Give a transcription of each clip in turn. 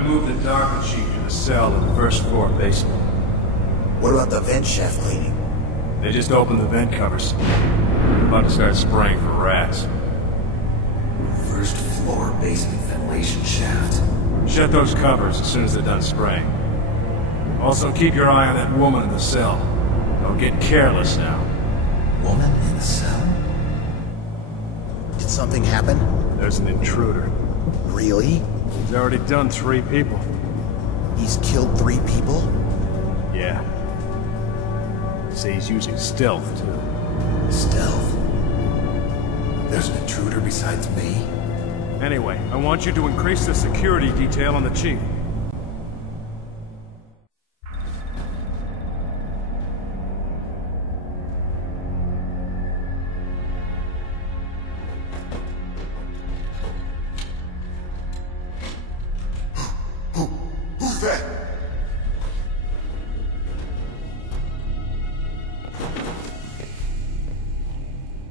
I moved the DARPA chief to the cell in the first floor basement. What about the vent shaft cleaning? They just opened the vent covers. I'm about to start spraying for rats. First floor basement ventilation shaft. Shut those covers as soon as they're done spraying. Also, keep your eye on that woman in the cell. Don't get careless now. Woman in the cell? Did something happen? There's an intruder. Really? He's already done 3 people. He's killed 3 people? Yeah. Say he's using stealth, too. Stealth? There's an intruder besides me? Anyway, I want you to increase the security detail on the chief. Who's that?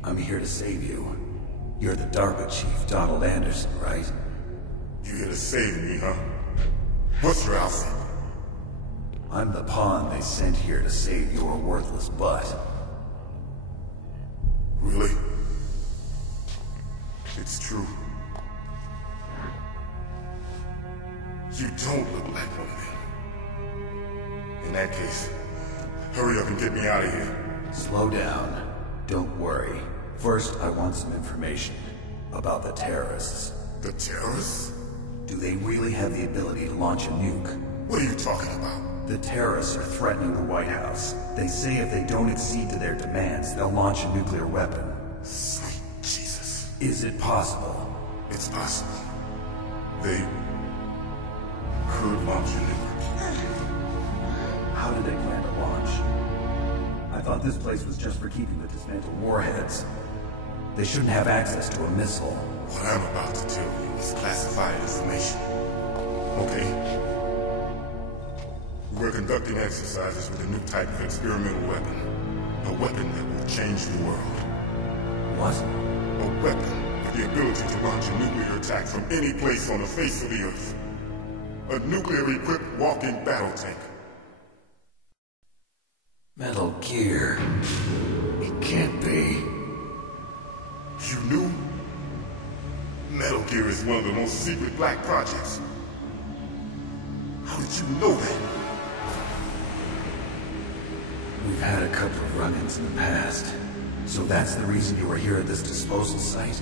I'm here to save you. You're the DARPA chief, Donald Anderson, right? You here to save me, huh? What's your outfit? I'm the pawn they sent here to save your worthless butt. Really? It's true. You don't look like one of them. In that case, hurry up and get me out of here. Slow down. Don't worry. First, I want some information about the terrorists. The terrorists? Do they really have the ability to launch a nuke? What are you talking about? The terrorists are threatening the White House. They say if they don't accede to their demands, they'll launch a nuclear weapon. Sweet Jesus. Is it possible? It's possible. They could launch a nuke. How did they plan to launch? I thought this place was just for keeping the dismantled warheads. They shouldn't have access to a missile. What I'm about to tell you is classified information. Okay? We're conducting exercises with a new type of experimental weapon. A weapon that will change the world. What? A weapon with the ability to launch a nuclear attack from any place on the face of the Earth. A nuclear-equipped walking battle tank. Metal Gear. It can't be. You knew? Metal Gear is one of the most secret black projects. How did you know that? We've had a couple of run-ins in the past. So that's the reason you were here at this disposal site?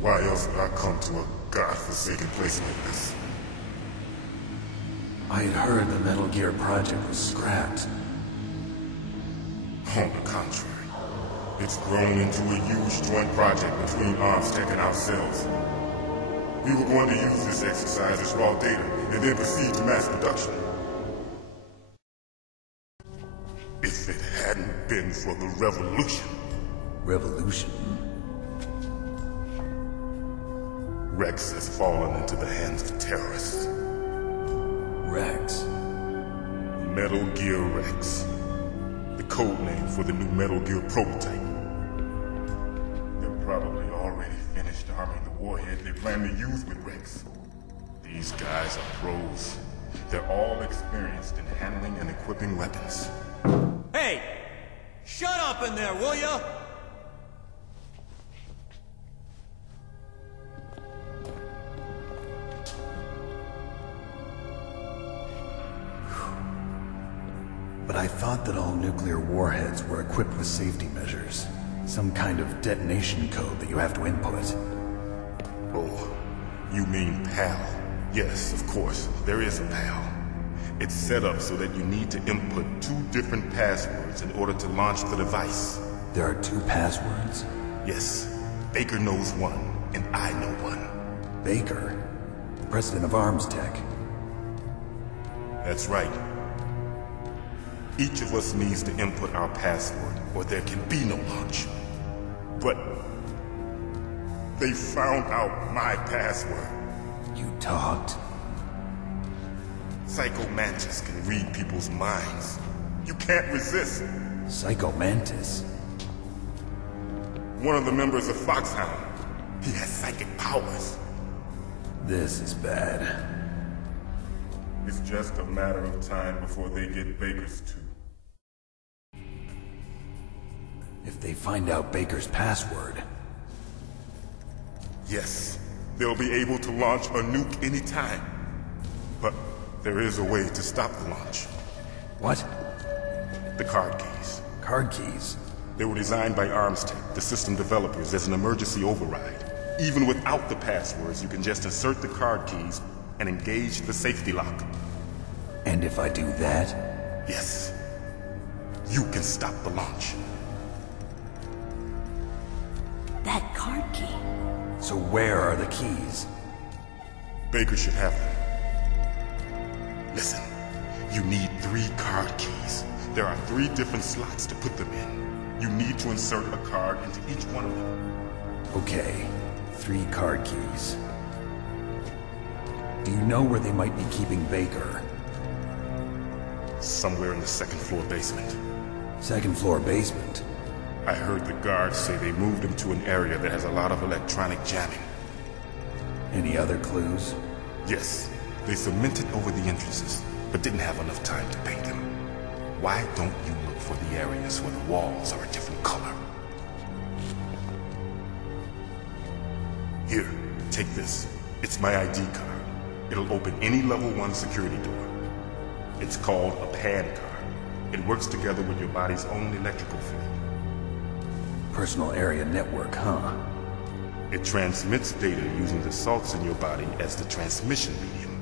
Why else would I come to a godforsaken place like this? I had heard the Metal Gear project was scrapped. On the contrary, it's grown into a huge joint project between Armstech and ourselves. We were going to use this exercise as raw data and then proceed to mass production. If it hadn't been for the revolution. Revolution? Rex has fallen into the hands of terrorists. Rex? Metal Gear Rex. The code name for the new Metal Gear prototype. They're probably already finished arming the warhead they plan to use with Rex. These guys are pros. They're all experienced in handling and equipping weapons. Hey! Shut up in there, will ya? But I thought that all nuclear warheads were equipped with safety measures. Some kind of detonation code that you have to input. Oh, you mean PAL? Yes, of course, there is a PAL. It's set up so that you need to input 2 different passwords in order to launch the device. There are 2 passwords? Yes, Baker knows one, and I know one. Baker? The president of Armstech? That's right. Each of us needs to input our password, or there can be no launch. But they found out my password. You talked? Psycho Mantis can read people's minds. You can't resist. Psycho Mantis? One of the members of Foxhound. He has psychic powers. This is bad. It's just a matter of time before they get Baker's too. If they find out Baker's password... Yes, they'll be able to launch a nuke anytime. But there is a way to stop the launch. What? The card keys. Card keys? They were designed by Armstech, the system developers, as an emergency override. Even without the passwords, you can just insert the card keys and engage the safety lock. And if I do that? Yes. You can stop the launch. That card key. So where are the keys? Baker should have them. Listen, you need 3 card keys. There are 3 different slots to put them in. You need to insert a card into each one of them. Okay, 3 card keys. Do you know where they might be keeping Baker? Somewhere in the 2nd floor basement. 2nd floor basement? I heard the guards say they moved him to an area that has a lot of electronic jamming. Any other clues? Yes, they cemented over the entrances, but didn't have enough time to paint them. Why don't you look for the areas where the walls are a different color? Here, take this. It's my ID card. It'll open any level 1 security door. It's called a PAN card. It works together with your body's own electrical field. Personal area network, huh? It transmits data using the salts in your body as the transmission medium.